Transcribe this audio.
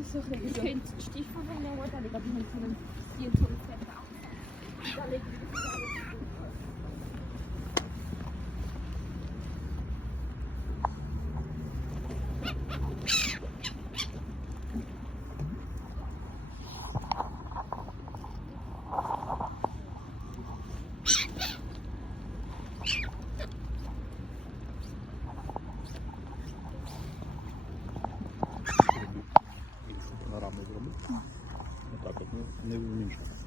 ist doch nicht. Ich kenne die Stiefel von der Mutter, die haben von einem 24 Cent. Da legen wir das Панораму зробити. Отак от, не в іншу.